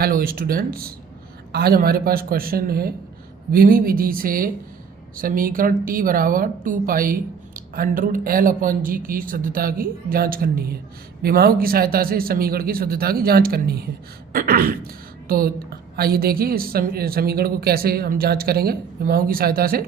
Hello students, आज हमारे पास question है विमी विधि से समीकरण t बराबर 2π√L/g की शुद्धता की जांच करनी है। विमाओं की सहायता से समीकरण की शुद्धता की जांच करनी है। तो आइए देखिए इस समीकरण को कैसे हम जांच करेंगे विमाओं की सहायता से।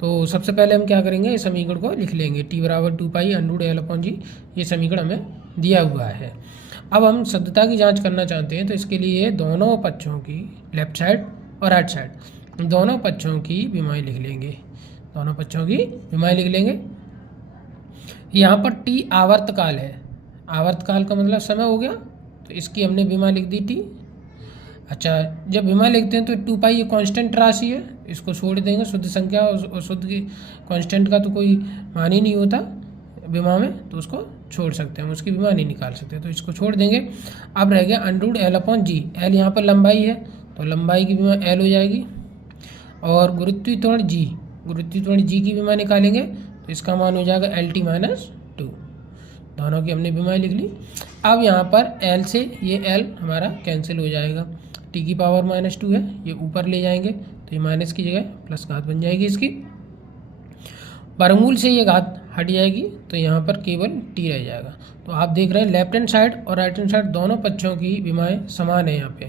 तो सबसे पहले हम क्या करेंगे, इस समीकरण को लिख लेंगे। t बराबर 2π√L/g ये समीकरण हमें दिया हुआ है। अब हम शुद्धता की जांच करना चाहते हैं, तो इसके लिए दोनों पक्षों की, लेफ्ट साइड और राइट साइड, दोनों पक्षों की विमाएं लिख लेंगे। दोनों पक्षों की विमाएं लिख लेंगे। यहाँ पर t आवर्तकाल है। आवर्तकाल का मतलब समय हो गया, तो इसकी हमने विमा लिख दी t। अच्छा, जब विमा लिखते हैं तो 2π ये कांस्टेंट राशि है, इसको छोड़ देंगे। शुद्ध संख्या और शुद्ध की कांस्टेंट का तो कोई मान ही नहीं होता विमा में, तो उसको छोड़ सकते हैं, हम उसकी विमा नहीं निकाल सकते, तो इसको छोड़ देंगे। अब रह गया √L/g। L यहाँ पर लंबाई है, तो लंबाई की विमा L हो जाएगी। और गुरुत्वीकरण g की विमा निकालेंगे, तो इसका मान हो जाएगा LT-2। दोनों की हमने विमाएं लिख ली। अब यहाँ पर L से ये L हमारा कैंसिल हो जाएगा। t की पावर -2 है, ये ऊपर ले जाएंगे तो ये माइनस की जगह प्लस घात बन जाएगी इसकी। वर्गमूल से ये घात हट जाएगी, तो यहाँ पर केवल t रह जाएगा। तो आप देख रहे हैं लेफ्ट हैंड साइड और राइट हैंड साइड दोनों पक्षों की विमाएं समान है यहाँ पे,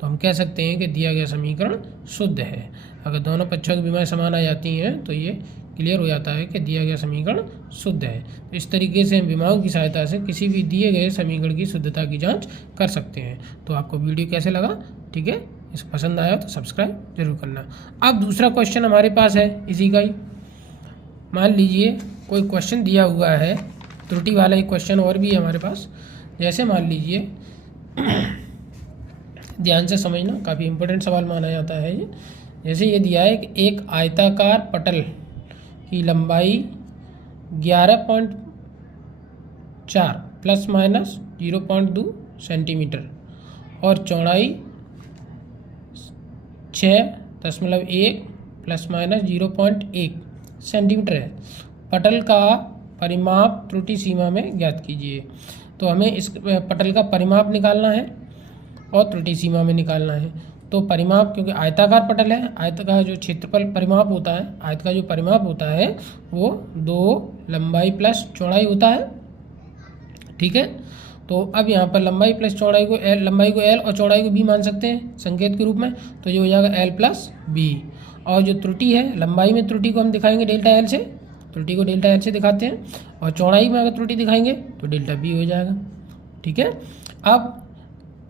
तो हम कह सकते हैं कि दिया गया समीकरण शुद्ध है। अगर दोनों पक्षों की विमाएं समान आ जाती हैं तो ये क्लियर हो जाता है कि दिया गया समीकरण शुद्ध है। तो इस तरीके से हम विमाओं की सहायता से किसी भी दिए गए समीकरण की शुद्धता की जाँच कर सकते हैं। तो आपको वीडियो कैसे लगा, ठीक है, इस पसंद आया तो सब्सक्राइब जरूर करना। अब दूसरा क्वेश्चन हमारे पास है इसी का ही। मान लीजिए कोई क्वेश्चन दिया हुआ है, त्रुटि वाला एक क्वेश्चन और भी है हमारे पास। जैसे मान लीजिए, ध्यान से समझना, काफ़ी इंपॉर्टेंट सवाल माना जाता है ये। जैसे ये दिया है कि एक आयताकार पटल की लंबाई 11.4 ± 0.2 सेंटीमीटर और चौड़ाई 6.1 ± 0.1 सेंटीमीटर है। पटल का परिमाप त्रुटि सीमा में ज्ञात कीजिए। तो हमें इस पटल का परिमाप निकालना है और त्रुटि सीमा में निकालना है। तो परिमाप, क्योंकि आयताकार पटल है, आयत का जो क्षेत्रफल परिमाप होता है, आयत का जो परिमाप होता है वो 2 लंबाई प्लस चौड़ाई होता है, ठीक है। तो अब यहाँ पर लंबाई प्लस चौड़ाई को L, लंबाई को L और चौड़ाई को B मान सकते हैं संकेत के रूप में, तो ये हो जाएगा L+B। और जो त्रुटि है, लंबाई में त्रुटि को हम दिखाएंगे ΔL से, त्रुटि को ΔL से दिखाते हैं, और चौड़ाई में अगर त्रुटि दिखाएंगे तो ΔB हो जाएगा, ठीक है। अब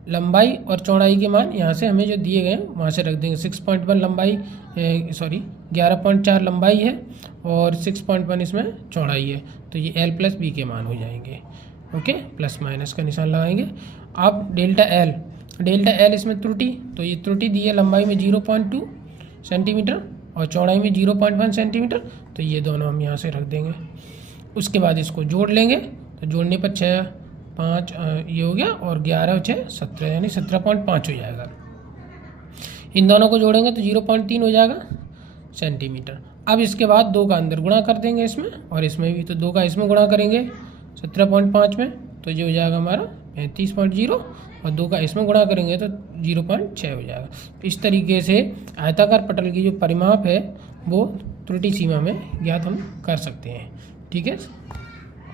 लंबाई और चौड़ाई के मान यहाँ से हमें जो दिए गए हैं वहाँ से रख देंगे। 6.1 लंबाई, 11.4 लंबाई है और 6.1 इसमें चौड़ाई है, तो ये L+B के मान हो जाएंगे, ओके। प्लस माइनस का निशान लगाएंगे। अब ΔL इसमें त्रुटि, तो ये त्रुटि दी है लंबाई में 0.2 सेंटीमीटर और चौड़ाई में 0.1 सेंटीमीटर, तो ये दोनों हम यहाँ से रख देंगे। उसके बाद इसको जोड़ लेंगे, तो जोड़ने पर 6, 5 ये हो गया, और 11 और 6 17, यानी 17.5 हो जाएगा। इन दोनों को जोड़ेंगे तो 0.3 हो जाएगा सेंटीमीटर। अब इसके बाद 2 का अंदर गुणा कर देंगे इसमें, और इसमें भी, तो 2 का इसमें गुणा करेंगे 17.5 में, तो ये हो जाएगा हमारा 35.0, और 2 का इसमें गुणा करेंगे तो 0.6 हो जाएगा। इस तरीके से आयताकार पटल की जो परिमाप है वो त्रुटि सीमा में ज्ञात हम कर सकते हैं, ठीक है।